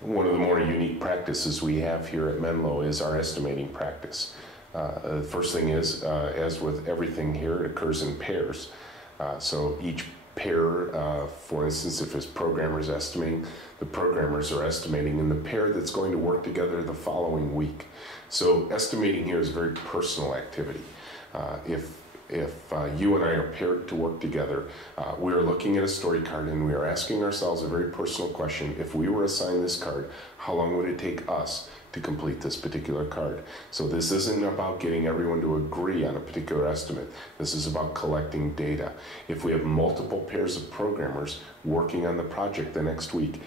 One of the more unique practices we have here at Menlo is our estimating practice. The first thing is, as with everything here, it occurs in pairs. So each pair, for instance, if it's programmers estimating, the programmers are estimating in the pair that's going to work together the following week. So estimating here is a very personal activity. If you and I are paired to work together, we are looking at a story card and we are asking ourselves a very personal question. If we were assigned this card, how long would it take us to complete this particular card? So this isn't about getting everyone to agree on a particular estimate. This is about collecting data. If we have multiple pairs of programmers working on the project the next week,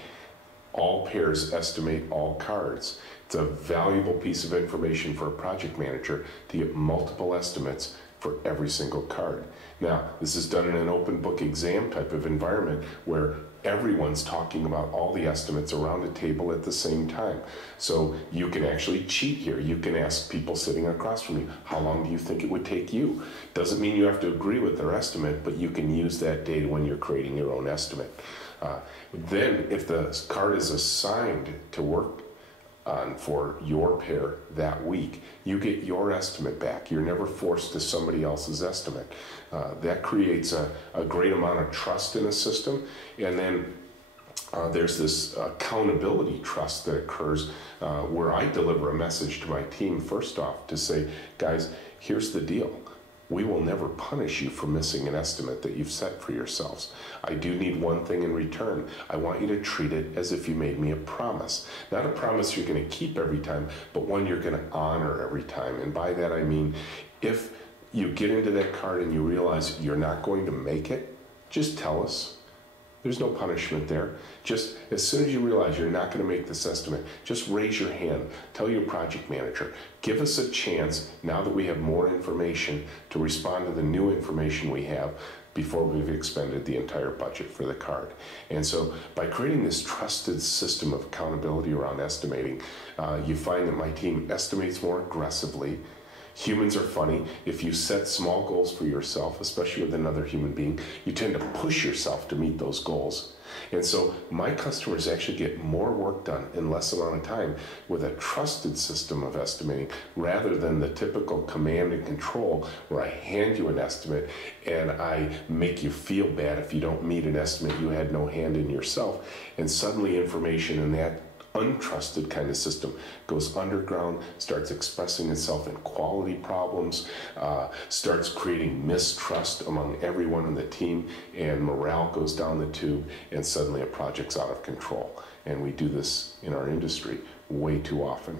all pairs estimate all cards. It's a valuable piece of information for a project manager to get multiple estimates for every single card. Now, this is done in an open book exam type of environment where everyone's talking about all the estimates around a table at the same time. So you can actually cheat here. You can ask people sitting across from you, how long do you think it would take you? Doesn't mean you have to agree with their estimate, but you can use that data when you're creating your own estimate. Then if the card is assigned to work on for your pair that week, you get your estimate back. You're never forced to somebody else's estimate. That creates a great amount of trust in a system. And then there's this accountability trust that occurs where I deliver a message to my team first off to say, guys, here's the deal. We will never punish you for missing an estimate that you've set for yourselves. I do need one thing in return. I want you to treat it as if you made me a promise. Not a promise you're going to keep every time, but one you're going to honor every time. And by that I mean, if you get into that card and you realize you're not going to make it, just tell us. There's no punishment there. Just as soon as you realize you're not going to make this estimate, just raise your hand. Tell your project manager, give us a chance now that we have more information to respond to the new information we have before we've expended the entire budget for the card. And so by creating this trusted system of accountability around estimating, you find that my team estimates more aggressively. Humans are funny. If you set small goals for yourself, especially with another human being, you tend to push yourself to meet those goals. And so my customers actually get more work done in less amount of time with a trusted system of estimating rather than the typical command and control where I hand you an estimate and I make you feel bad if you don't meet an estimate you had no hand in yourself. And suddenly information in that untrusted kind of system goes underground, starts expressing itself in quality problems, starts creating mistrust among everyone on the team, and morale goes down the tube, and suddenly a project's out of control. And we do this in our industry way too often.